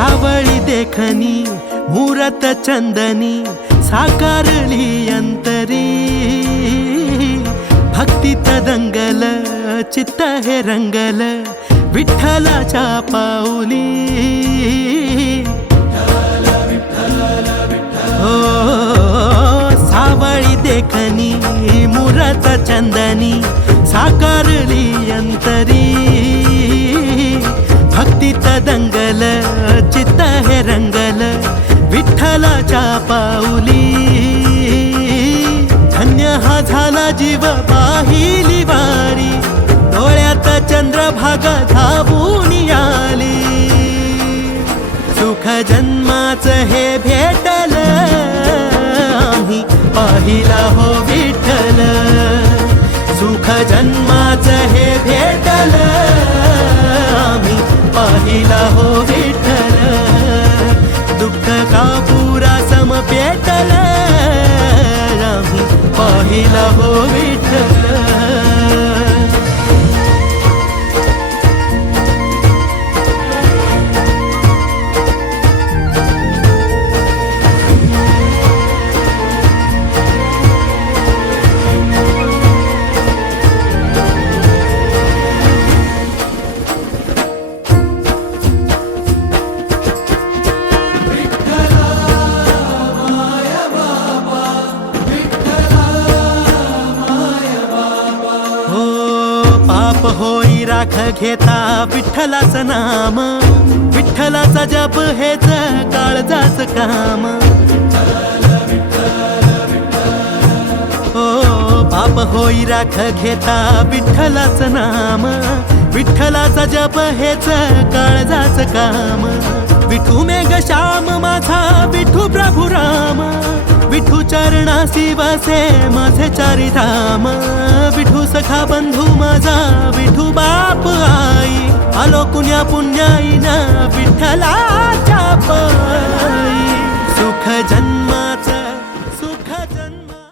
सावळी देखनी मुरत चंदनी साकारली अंतरी भक्तीत दंगल चित्त हे रंगल विठ्ठलाच्या पाऊली हो सावळी देखनी मुरत चंदनी साकारली अंतरी भक्तीत दंगल चित्त हे रंगल विठ्ठलाच्या पाऊली धन्य हा झाला जीव पाहिली वारी डोळ्यात चंद्रभागा धावून आली सुख जन्माचं हे भेटल आम्ही पाहिला हो विठ्ठल सुख जन्माचं हे भेटल आम्ही पाहिला हो विठ्ठल दुःख का पुरा सम पेटल आम्ही पाहिला हो विठ्ठल पाप होई राख घेता विठ्ठलाचं नाम विठ्ठलाचा जप हेच काळजाच काम हो पाप होई राख घेता विठ्ठलाचं नाम विठ्ठलाचा जप हेच काळजाच काम विठू मेघ श्याम माझा विठू प्रभू राम विठू चरणासी वसे माझे चारी धाम विठू सखा बंधू माझा विठू बाप आई आलो कुण्या पुण्याईना विठ्ठलाच्या पायी सुख जन्म